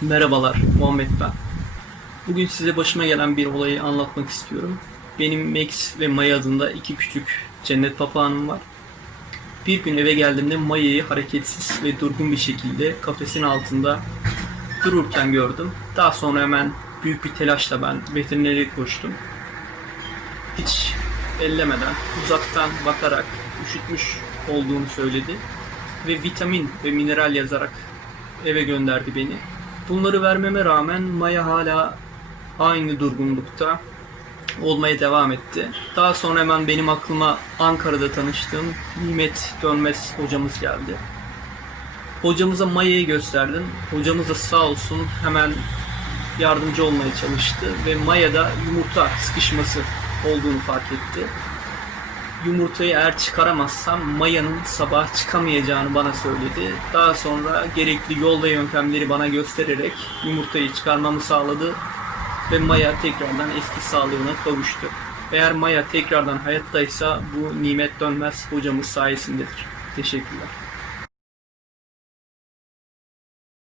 Merhabalar, Muhammed ben. Bugün size başıma gelen bir olayı anlatmak istiyorum. Benim Max ve Maya adında iki küçük cennet papağanım var. Bir gün eve geldiğimde Maya'yı hareketsiz ve durgun bir şekilde kafesin altında dururken gördüm. Daha sonra hemen büyük bir telaşla ben veterinere koştum. Hiç ellemeden, uzaktan bakarak üşütmüş olduğunu söyledi ve vitamin ve mineral yazarak eve gönderdi beni. Bunları vermeme rağmen Maya hala aynı durgunlukta olmaya devam etti. Daha sonra hemen benim aklıma Ankara'da tanıştığım Nimet Dönmez hocamız geldi. Hocamıza Maya'yı gösterdim. Hocamız da sağ olsun hemen yardımcı olmaya çalıştı ve Maya'da yumurta sıkışması olduğunu fark etti yumurtayı eğer çıkaramazsam Maya'nın sabah çıkamayacağını bana söyledi. Daha sonra gerekli yol ve yöntemleri bana göstererek yumurtayı çıkarmamı sağladı ve Maya tekrardan eski sağlığına kavuştu. Eğer Maya tekrardan hayattaysa bu nimet dönmez hocamız sayesindedir. Teşekkürler.